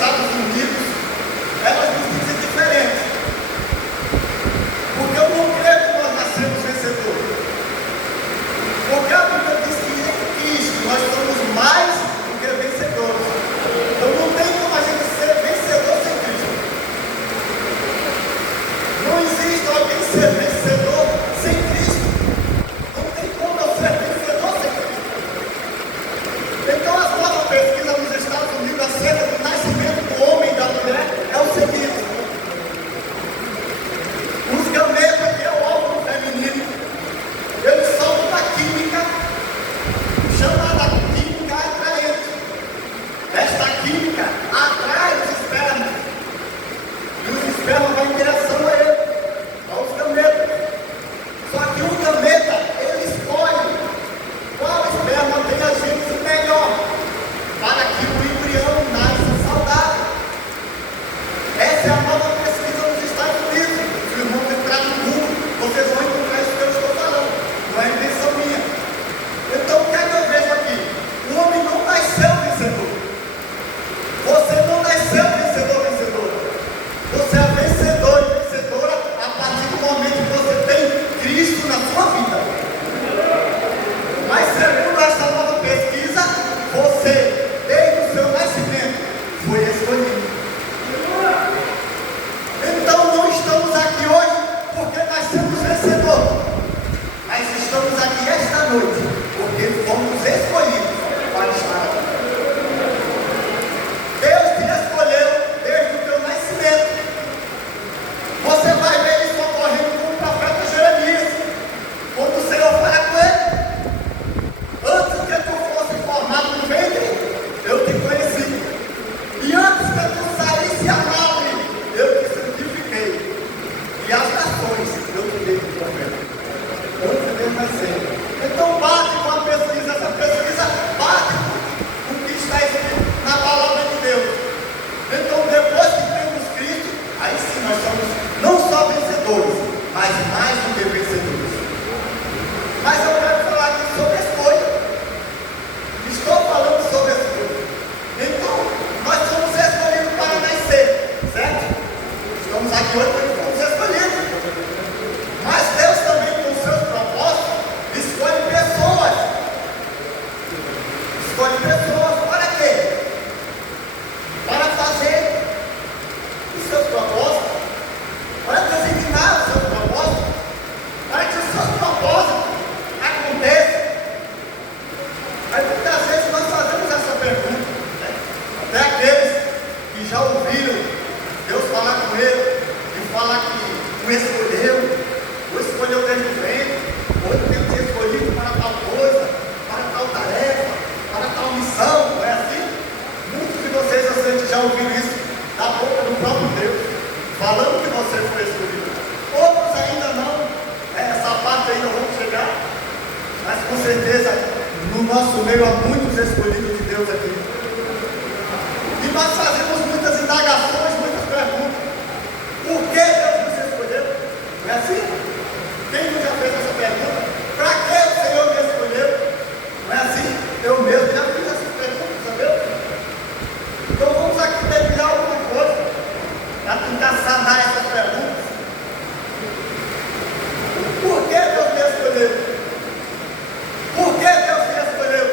Estados Unidos, elas nos dizem diferente. nosso meio há muitos escolhidos de Deus aqui. E nós fazemos muitas indagações, muitas perguntas. Por que Deus nos escolheu? Não é assim? Quem não já fez essa pergunta? Para que o Senhor me escolheu? Não é assim? Eu mesmo já fiz essas perguntas, sabeu? Então vamos aqui mergulhar alguma coisa para tentar sanar essas perguntas. Por que Deus me escolheu? Por que Deus me escolheu?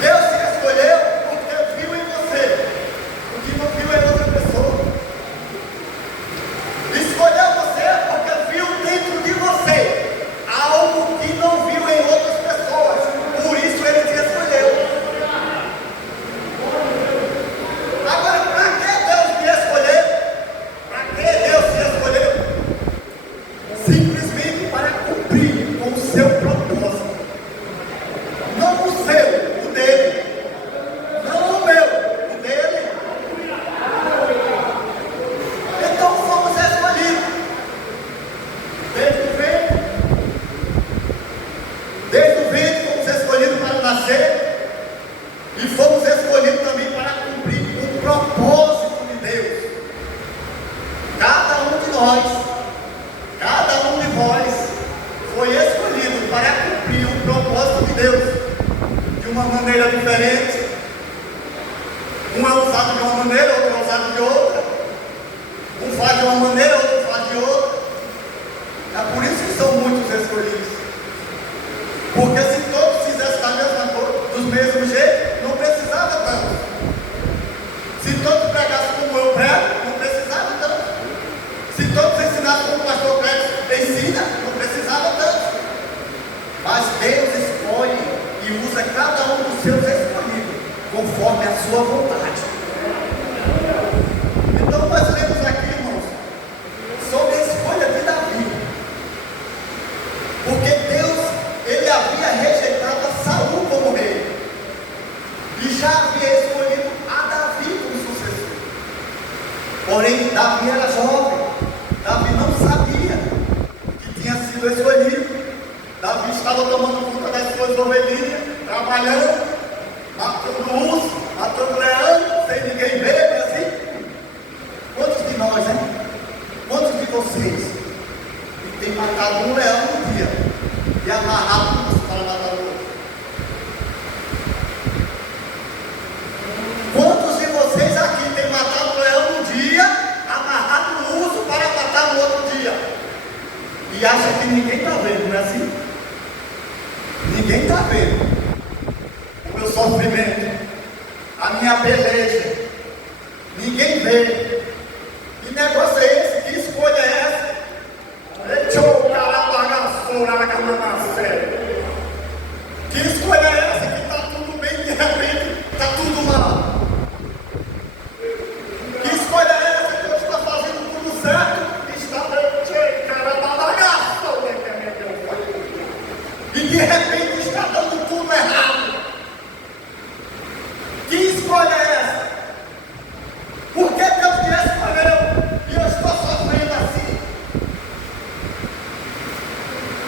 Deus te escolheu porque viu em você o que não viu em outra pessoa. Escolheu você porque viu dentro de você algo que não viu em outras pessoas. Por isso Ele te escolheu. Agora, para que Deus me escolheu? Para que Deus te escolheu? Simplesmente para cumprir com o seu propósito. Não o seu, o dele. Não o meu, o dele. Então fomos escolhidos. Desde o ventre fomos escolhidos para nascer. E fomos escolhidos também para cumprir o propósito de Deus. Cada um de nós, cada um de vós foi escolhido para cumprir o propósito de Deus de uma maneira diferente. Um é usado de uma maneira, outro é usado de outra. Um faz de uma maneira, outro faz de outra. É por isso que são muitos escolhidos. Porque se todos fizessem da mesma coisa, do mesmo jeito, não precisava tanto. Se todos pregassem como eu prego, não precisava tanto. Se todos ensinassem como o pastor prega, ensina, não precisava tanto. Mas Deus escolhe e usa cada um dos seus escolhidos conforme a sua vontade. Então nós lemos aqui, irmãos, sobre a escolha de Davi. Porque Deus, Ele havia rejeitado a Saul como rei. E já havia escolhido a Davi como sucessor. Porém, Davi era jovem. Davi não sabia que tinha sido escolhido. Davi estava tomando conta das suas ovelhinhas, trabalhando, matando urso, matando leão, sem ninguém ver, assim. Quantos de nós, hein? Quantos de vocês que tem matado um leão no dia e amarrado um urso para matar o outro? Quantos de vocês aqui tem matado um leão no dia, amarrado um urso para matar no outro dia? E acha que ninguém está vendo, não é assim? Ninguém está vendo o meu sofrimento, a minha beleza. Ninguém vê. Que negócio é esse? Que escolha é essa? Que escolha é essa? Que está tudo bem, de repente está tudo mal. Que escolha é essa? Que eu estou fazendo tudo certo e está bem, e de repente está dando tudo errado. Que escolha é essa? Por que Deus me escolheu e eu estou sofrendo assim?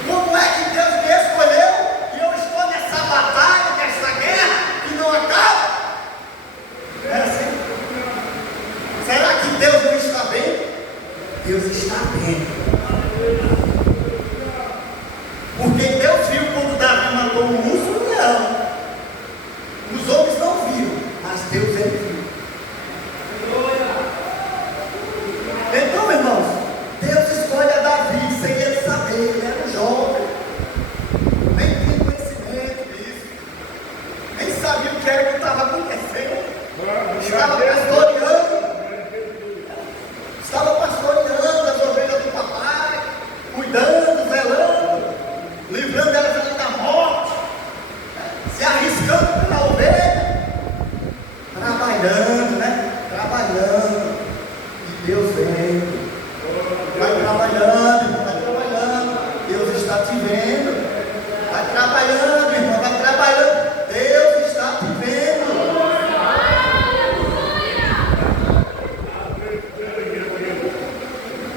Como é que Deus me escolheu e eu estou nessa batalha, nessa guerra que não acaba? É assim? Será que Deus não está bem? Deus está bem. Porque Deus viu quando Davi matou um urso e um leão. Os homens não viram, mas Deus ele viu. Então, irmãos, Deus escolhe a Davi sem ele saber, ele era um jovem, nem tinha conhecimento disso, nem sabia o que era que estava acontecendo, estava pastoreando as ovelhas do papai, cuidando, zelando, livrando elas da morte, se arriscando pela ovelha, trabalhando, né? Trabalhando. E Deus vem. Vai trabalhando, Deus está te vendo. Vai trabalhando, irmão, vai trabalhando. Deus está te vendo.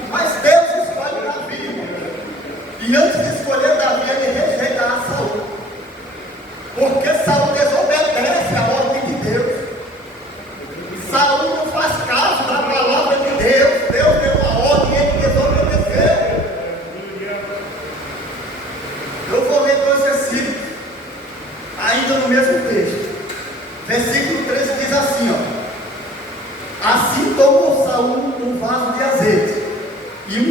Mas Deus escolhe Davi. E antes de escolher Davi, ele rejeita a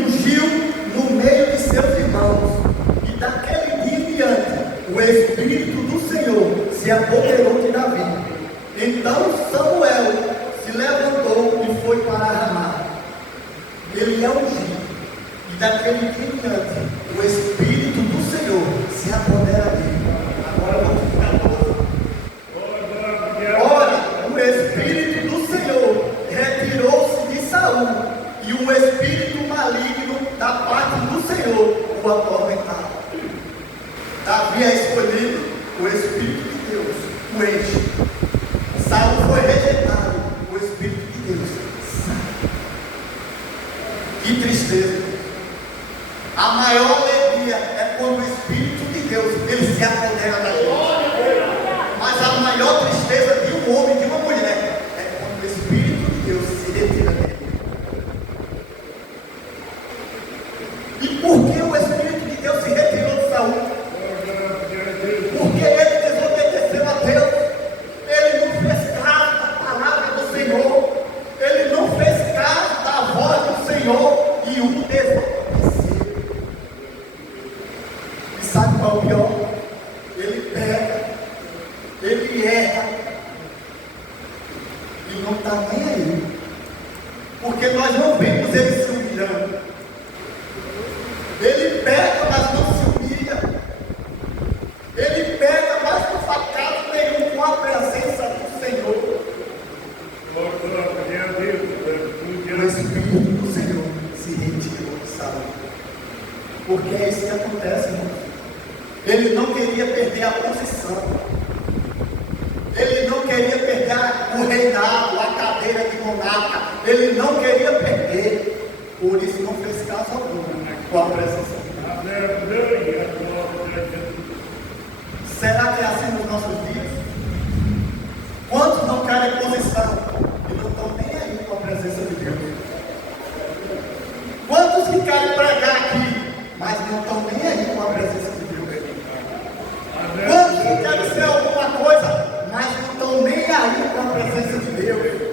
ungiu no meio de seus irmãos. E daquele dia em diante, o Espírito do Senhor se apoderou de Davi. Então Samuel se levantou e foi para Ramá. Ele é ungido. E daquele dia em diante, o Espírito do Senhor se apodera dele. Agora vamos ficar todos. Ora, o Espírito do Senhor retirou-se de Saul, e um espírito maligno da parte do Senhor o atormentava. Davi é escolhido, o Espírito de Deus o enche. Saul foi rejeitado, o Espírito de Deus sai. Que tristeza! A maior alegria é quando o Espírito de Deus ele se apodera da gente. Mas a maior tristeza de um homem, de uma mulher, é quando o Espírito de Deus se retira dele. E por que o Espírito de Deus se retirou de Saul? Porque ele desobedeceu a Deus. Ele não fez caso da palavra do Senhor. Ele não fez caso da voz do Senhor e o desobedeceu. E sabe qual é o pior? Ele pega, ele erra e não está nem aí. Porque nós não vemos ele se humilhando. Ele pega, mas não se humilha. Ele pega, mas não faz caso nenhum com a presença do Senhor. O Espírito do Senhor se retirou de Saul. Porque é isso que acontece, irmãos. Ele não queria perder a posição. Ele não queria perder o reinado, a cadeira de monarca. Ele não queria perder. Por isso não fez caso algum com a presença de Deus. Será que é assim nos nossos dias? Quantos não querem posição e não estão nem aí com a presença de Deus? Quantos que querem pregar aqui, mas não estão nem aí com a presença de Deus? Quantos que querem ser alguma coisa, mas não estão nem aí com a presença de Deus?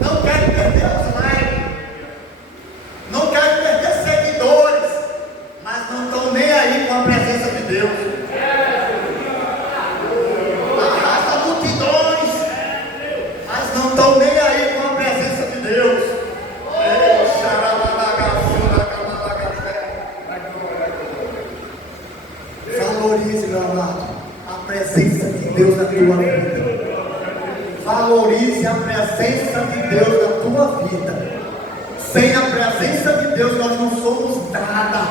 Não querem perder os likes, não querem perder seguidores, mas não estão nem aí com a presença de Deus. Arrasta multidões, mas não estão nem aí com a presença de Deus. Valorize, meu amado, a presença de Deus na tua vida. Valorize a presença de Deus na tua vida. Sem a presença de Deus nós não somos nada.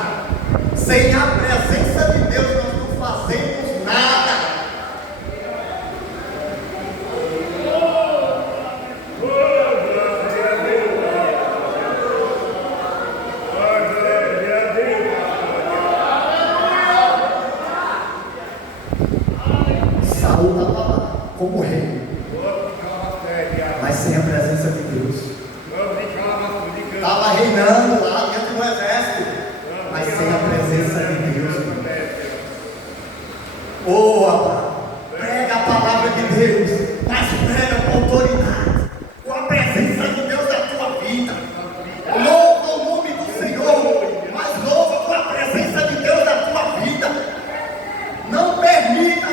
Sem a presença de Deus nós não fazemos nada. Saul estava lá como rei, mas sem a presença de Deus. Estava reinando lá dentro do exército, mas sem a presença de Deus. Oh, amado, prega a palavra de Deus, mas prega com autoridade, com a presença de Deus na tua vida. Louva o nome do Senhor, mas louva com a presença de Deus na tua vida. Não permita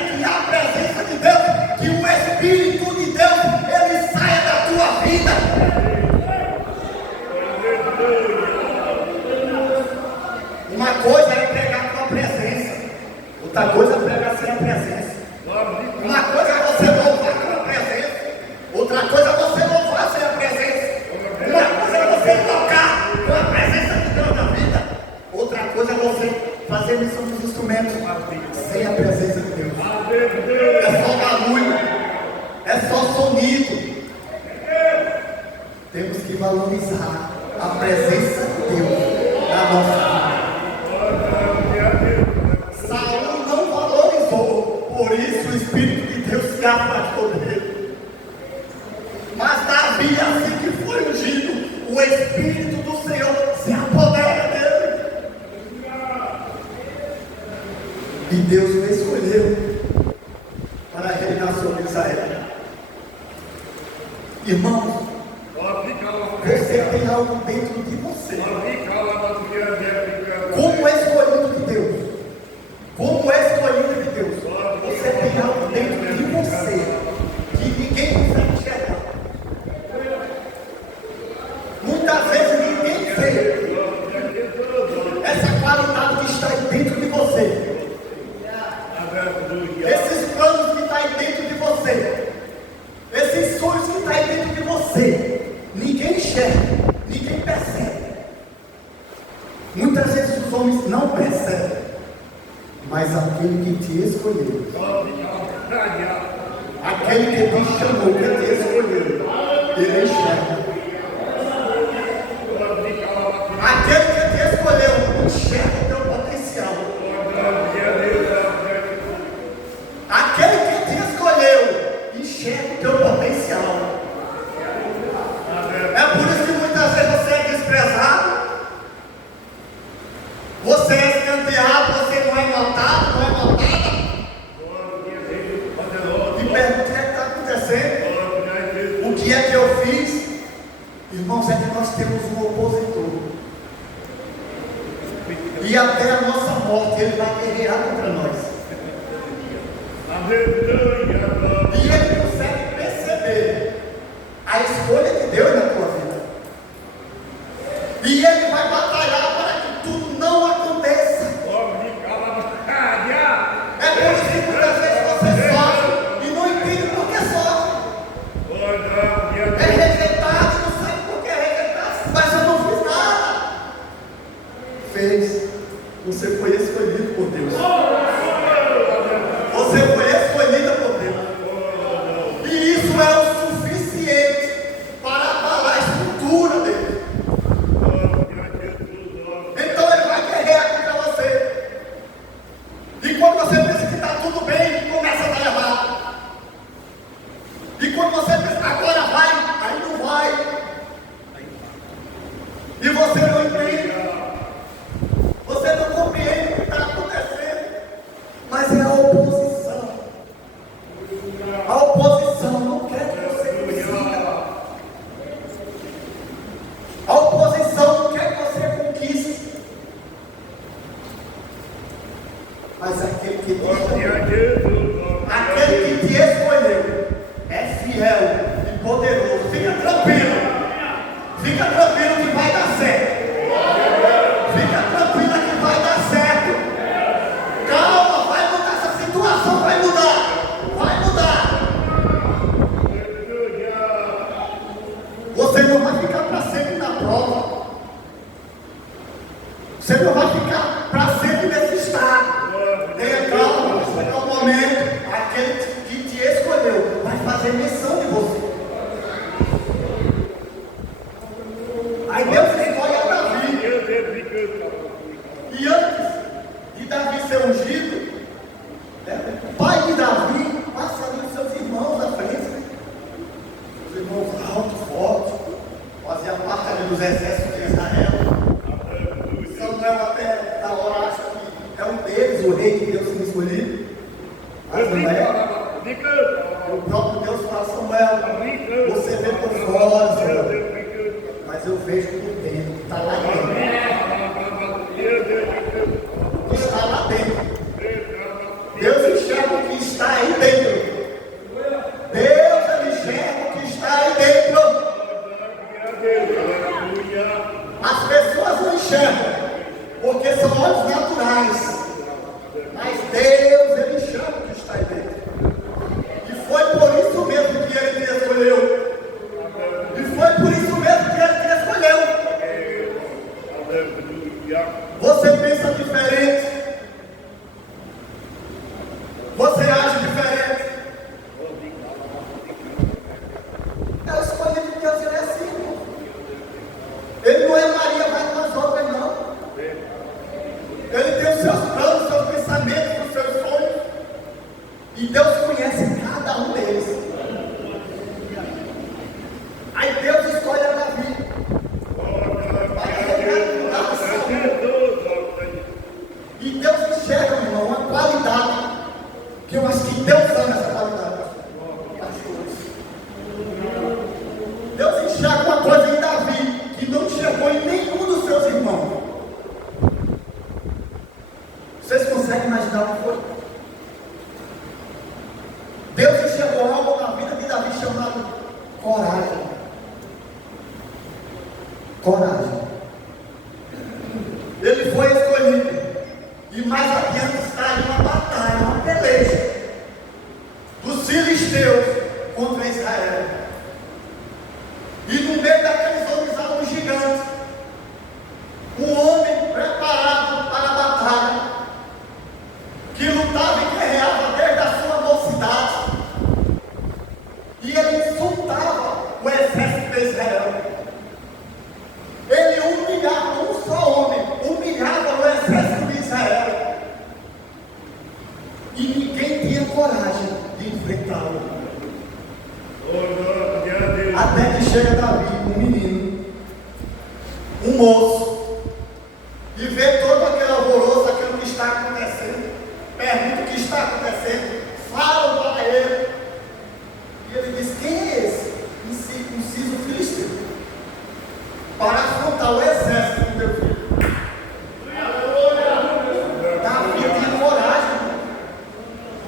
que a presença de Deus, que o Espírito de Deus, ele saia da tua vida. Uma coisa é pregar com a presença, outra coisa é pregar sem a presença. Uma coisa é você louvar com a presença, outra coisa é você louvar sem a presença. Uma coisa é você tocar com a presença de Deus na vida, outra coisa é você fazer missão dos instrumentos sem a presença de Deus. É só barulho, é só sonido. Temos que valorizar a presença de Deus na nossa vida. Saul não valorizou, por isso o Espírito de Deus se afastou dele. Mas Davi, assim que foi ungido, o Espírito do Senhor se apodera dele. E Deus o escolheu para reinar sobre Israel. Irmãos, você Você tem algo dentro de você. Como é escolhido de Deus. Como é escolhido de Deus. Você tem algo dentro de você que ninguém consegue enxergar. Muitas vezes ninguém vê essa qualidade que está aí dentro de você. Esses planos que estão aí dentro de você. Esses sonhos que estão aí dentro de você. Ninguém enxerga. Ninguém percebe. Muitas vezes os homens não percebem. Mas aquele que te escolheu, aquele que te chamou, que te escolheu, ele enxerga. Aquele que te escolheu, enxerga o teu potencial. Aquele que te escolheu, enxerga o teu potencial. É por isso que muitas vezes você é desprezado. Você é escanteado, você não é notado, não é notada. E pergunta o que está acontecendo? O que é que eu fiz? Irmãos, é que nós temos um opositor. E até a nossa morte ele vai guerrear contra nós. E ele consegue perceber a escolha de Deus na tua vida. E ele vai batalhar para que tudo não aconteça. É por isso que muitas vezes você sofre e não entende por que sofre. É rejeitado, não sabe por que é rejeitado. Mas eu não fiz nada. Fez. Você foi escolhido por Deus. Você foi escolhida por Deus. E isso é o suficiente para abalar a estrutura dele. Então ele vai guerrear contra você. E quando você pensa que está tudo bem, começa a dar errado. E quando você pensa que agora vai, aí não vai. E você não entende. Você não compreende o que está acontecendo. Mas é a oposição. A oposição não quer que você consiga. A oposição não quer que você conquiste. Mas aquele que te escolheu, aquele que te escolheu, é fiel e poderoso. Fica tranquilo. Fica tranquilo que vai dar certo. Fica tranquila que vai dar certo. Calma, vai mudar, essa situação vai mudar. Vai mudar. Você não vai ficar para sempre na prova. Você não vai ficar para sempre nesse estado. Tenha calma, vai chegar um momento. Aquele que te escolheu vai fazer menção de você. Aí Deus escolhe a Davi. E antes de Davi ser ungido, o pai de Davi passa ali os seus irmãos à frente. Os irmãos altos, fortes, faziam parte ali dos exércitos de Israel. Samuel até da hora acha que é um deles, o rei que Deus tinha escolhido. Mas não é. O próprio Deus fala: Samuel, você vê por fora, Samuel, mas eu vejo por dentro, que está lá dentro. Que está lá dentro. Deus enxerga o que está aí dentro. Deus enxerga o que está aí dentro. As pessoas não enxergam, porque são olhos naturais. Mas Deus, ele enxerga o que está aí dentro. E foi por isso mesmo que ele te escolheu. E foi por isso mesmo que ele te escolheu. Você pensa diferente. Você age diferente. É o escolhido de Deus, ele é assim. Ele não é Maria, vai com as outras, não. Ele tem os seus planos, seus pensamentos, os seus sonhos. E Deus conhece cada um deles. Aí Deus escolhe a Davi. E Deus enxerga, irmão, uma qualidade que eu acho que Deus ama essa qualidade. Deus enxerga uma coisa em Davi coragem. Ele foi escolhido. E mais adiante está em uma batalha, uma peleja dos filisteus contra Israel. E no meio daqueles homens há um gigante, um homem preparado para a batalha, que lutava e guerreava desde a sua mocidade, e ele insultava o exército de Israel. Ele humilhava um só homem, humilhava o exército de Israel, e ninguém tinha coragem de enfrentá-lo. Até que chega Davi, um menino, um moço, e vê todo aquele alvoroço, aquilo que está acontecendo, pergunta o que está acontecendo, falam para ele, e ele diz: quem é esse? Incircunciso filisteu, para afrontar o exército do meu filho. Davi tinha coragem,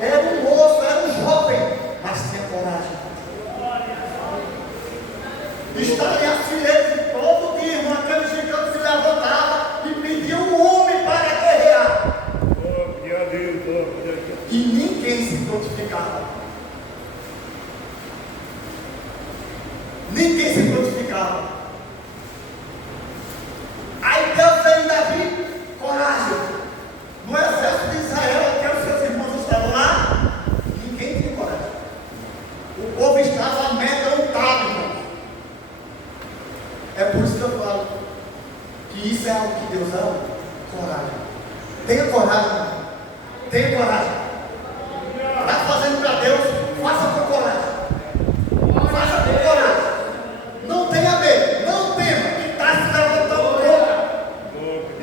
era um moço, era um jovem, mas tinha coragem. Estaria as fileiras e todo dia, aquele gigante se levantava e pedia um homem para guerrear. E ninguém se prontificava. Ninguém se prontificava. Aí Deus veio em Davi, coragem. No exército de Israel, até os seus irmãos estavam lá, ninguém tinha coragem. O povo estava amedrontado, irmão. É por isso que eu falo que isso é algo que Deus ama. Coragem. Tenha coragem. Tenha coragem. Está fazendo para Deus, faça com coragem. Faça com coragem. Não tenha medo. Não tema que está se levantando contra.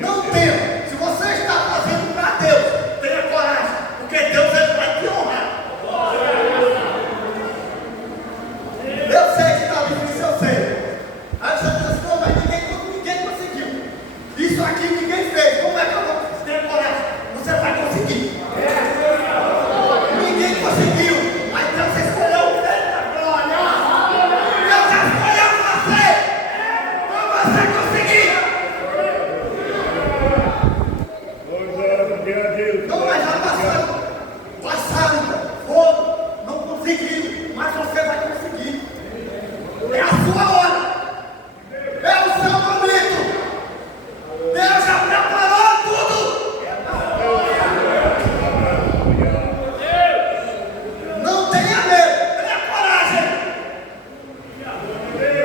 Não tema. Se você está fazendo para Deus, tenha coragem. Porque Deus ele vai te honrar. Eu sei que está difícil, eu sei. Aí você diz assim: não, mas ninguém conseguiu. Isso aqui ninguém fez. Como é que eu vou ter coragem? Você vai conseguir. Ninguém conseguiu. Mas Deus escolheu o filho da glória. Deus escolheu você. Para você conseguir. Não, mas já passaram. Foram. Não conseguiram. Mas você vai conseguir. É a sua hora. É o seu momento. Deus já preparou tudo. Não tenha medo, tenha coragem.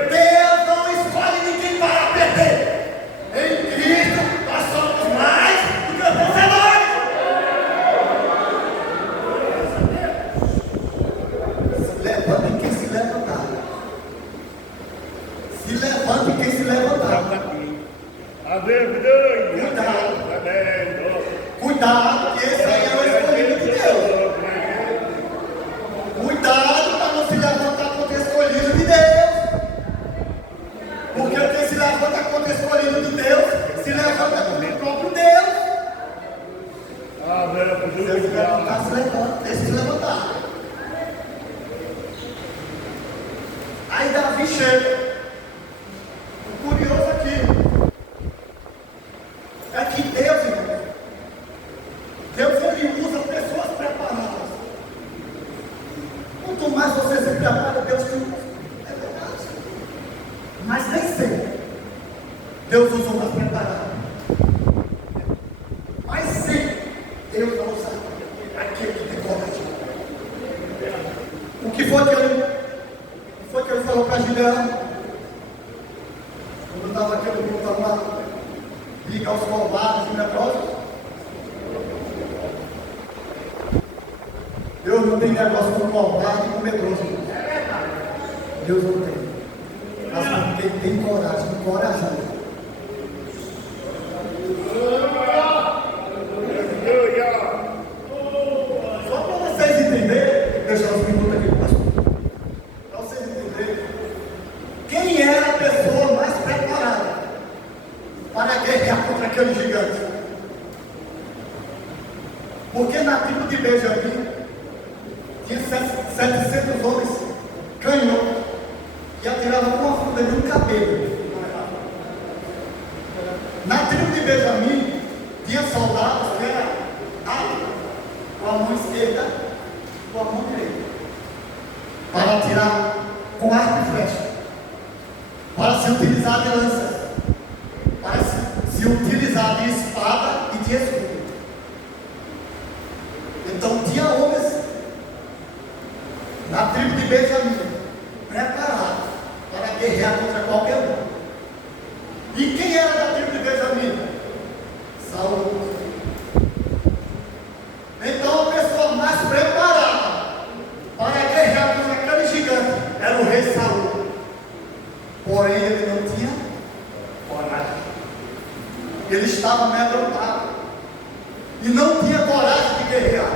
Deus não escolhe ninguém para perder. Em Cristo nós somos mais do que vencedores. Se levante quem se levantar. Se levante quem se levantar. Cuidado, que esse aí é o escolhido de Deus. Cuidado para não se levantar contra o escolhido de Deus. Porque quem se levanta contra o escolhido de Deus, se levanta contra o próprio Deus. Se ele se levantar, se levanta, deixa se levantar. Aí Davi chega. O curioso aqui é que Deus, irmão, Deus ele usa pessoas preparadas. Quanto mais você se prepara, Deus te usa. É verdade. Mas nem sempre Deus usa o mais preparado. Mas sempre Deus vai usar aquele que tem coragem. O que foi que ele falou para Juliana? Quando estava aquele grupo lá, liga aos covardes e medrosos. Deus não tem negócio com covarde e com medroso. Deus não tem. Mas com quem tem coragem, corajoso. Só para vocês entenderem, deixa eu minutos aqui, pastor. Para vocês entenderem, quem era a pessoa mais preparada para guerrear contra aquele gigante? Porque na tribo de Benjamim tinha 700 homens canhotos que atiravam com a fruta de um cabelo. de Benjamim tinha soldados que eram com a mão esquerda e com a mão direita, para atirar com arco e flecha, para se utilizar de lanças, para se utilizar de espada e de escudo. Então tinha homens na tribo de Benjamim preparados para guerrear contra qualquer um. E quem era da tribo de Benjamim? Saul. Então a pessoa mais preparada para guerrear contra aquele gigante era o rei Saul. Porém ele não tinha coragem. Ele estava amedrontado e não tinha coragem de guerrear.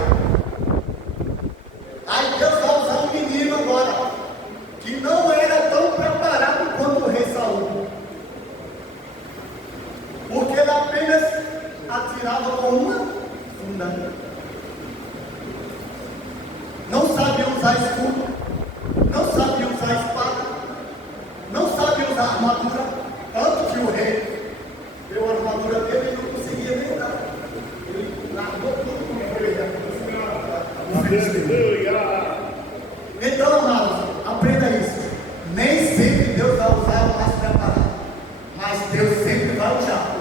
Aí Deus vai usar um menino agora que não era tão preparado quanto o rei Saul, porque ele apenas atirava com uma funda. Não sabia usar escudo, não sabia usar espada, não sabia usar armadura, tanto que o rei deu a armadura dele e não conseguia nem dar. Ele largou tudo como foi. Então, amados, aprenda isso. Nem sempre Deus vai usar o mais preparado, mas Deus sempre vai usar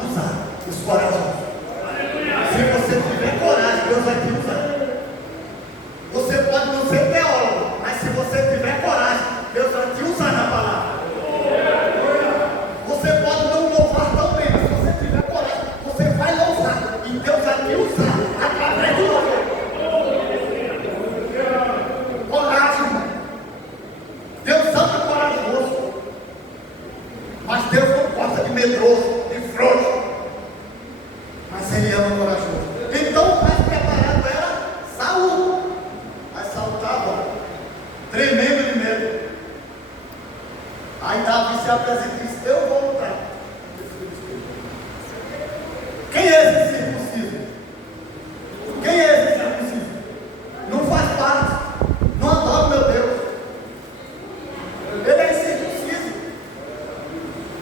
os corajosos. Se você tiver coragem, Deus vai te usar. Você pode não ser teólogo, mas se você tiver coragem, Deus vai te usar na palavra. Você pode não louvar tão bem, mas se você tiver coragem, você vai louvar e Deus vai te usar através do louvor. Coragem, irmão. Deus ama corajoso, mas Deus não gosta de medroso, de frouxo, mas Ele ama corajoso. Então o mais preparado era Saul, mas Saul estava tremendo de medo. Aí Davi se apresenta e disse: eu vou lutar. Quem é esse circunciso? Quem é esse circunciso? Não faz parte, não adora meu Deus. Ele é incircunciso.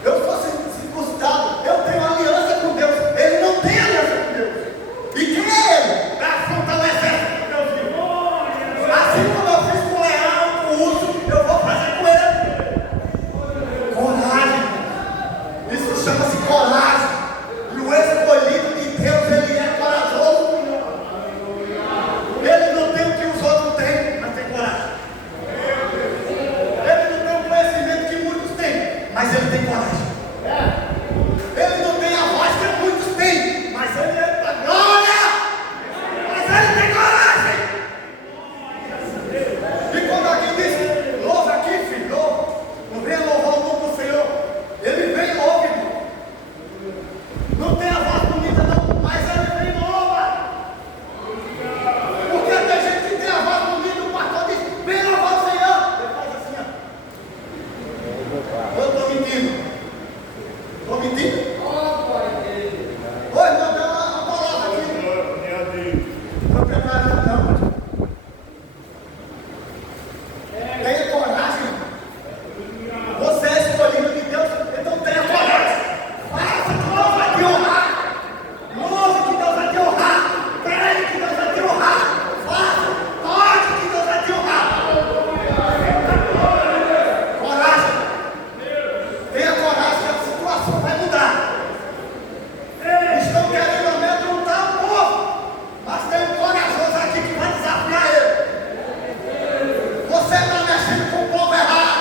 Eu sou circuncidado, eu tenho aliança com Deus. Ele não tem aliança com Deus. E quem é ele? Para afrontar o exército do meu filho. Assim como eu fiz com o leão, com o urso, eu vou fazer com ele. Coragem. Isso chama-se coragem. E o escolhido de Deus, ele é corajoso. Ele não tem o que os outros têm, mas tem coragem. Ele não tem o conhecimento que muitos têm, mas ele tem coragem. Ele não tem a voz que muitos têm, mas ele é da glória. Mas ele tem coragem. E quando alguém diz: louva aqui, filho, louva, não venha louvar o nome do Senhor, ele vem e louva, irmão. Não tem a voz bonita não, mas ele vem e louva. Porque tem gente que tem a voz bonita, o pastor diz: vem louvar o Senhor. Ele faz assim, ó. Eu estou mentindo. Estou mentindo? Oi, irmão, dá uma palavra aqui. Estou preparado não. Tenha coragem. Você é escolhido de Deus, então tenha coragem. Faça que Deus vai te honrar. Louve que Deus vai te honrar. Creia que Deus vai te honrar. Faça, toque que Deus vai te honrar. Coragem. Tenha coragem que a situação vai mudar. Estão querendo amedrontar o povo, mas tem um corajoso aqui que vai desafiar ele. Você está mexendo com o povo errado.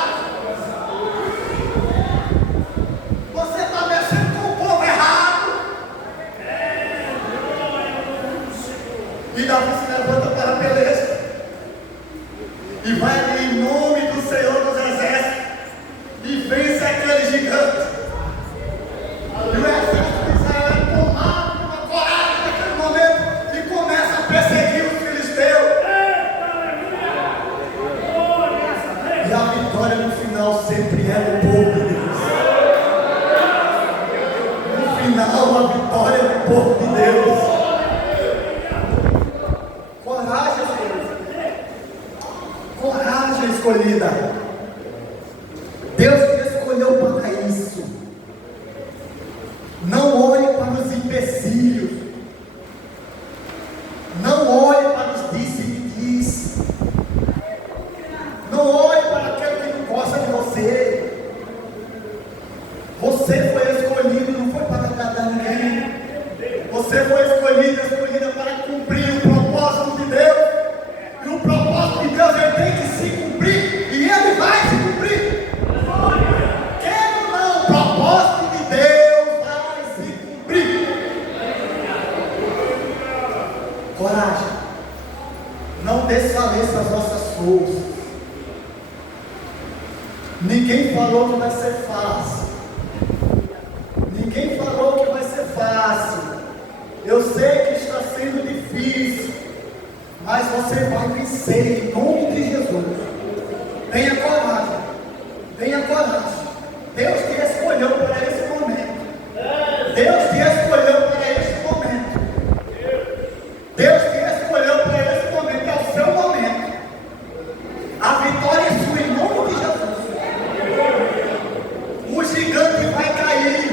Você está mexendo com o povo errado. E Davi se levanta para a peleja e vai ali em nome do Senhor dos Exércitos e vence aquele gigante. E o exército de Israel é tomado por uma coragem naquele momento e começa a perseguir os filisteus. E a vitória no final sempre é do povo de Deus. No final a vitória é do povo de Deus. Coragem, coragem escolhida. Deus te escolheu para isso. Não olhe para os Ninguém falou que vai ser fácil. Ninguém falou que vai ser fácil. Eu sei que está sendo difícil, mas você vai vencer em nome de Jesus. Tenha coragem. Tenha coragem. Deus te escolheu para esse momento. Deus te escolheu para esse momento. Deus te escolheu para esse momento. É o seu momento. A vitória é sua em nome de Jesus. O gigante vai cair.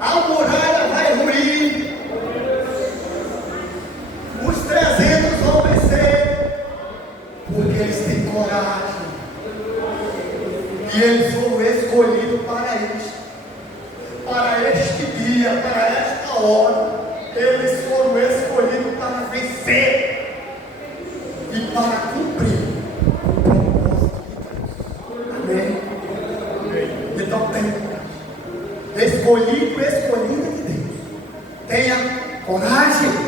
A muralha vai ruir. Os 300 vão vencer. Porque eles têm coragem. E eles foram escolhidos para isso. Para este dia, para esta hora. Eles foram escolhidos para vencer. E para cumprir o propósito de Deus. Amém? Então tenha coragem. Escolhido de Deus. Tenha coragem.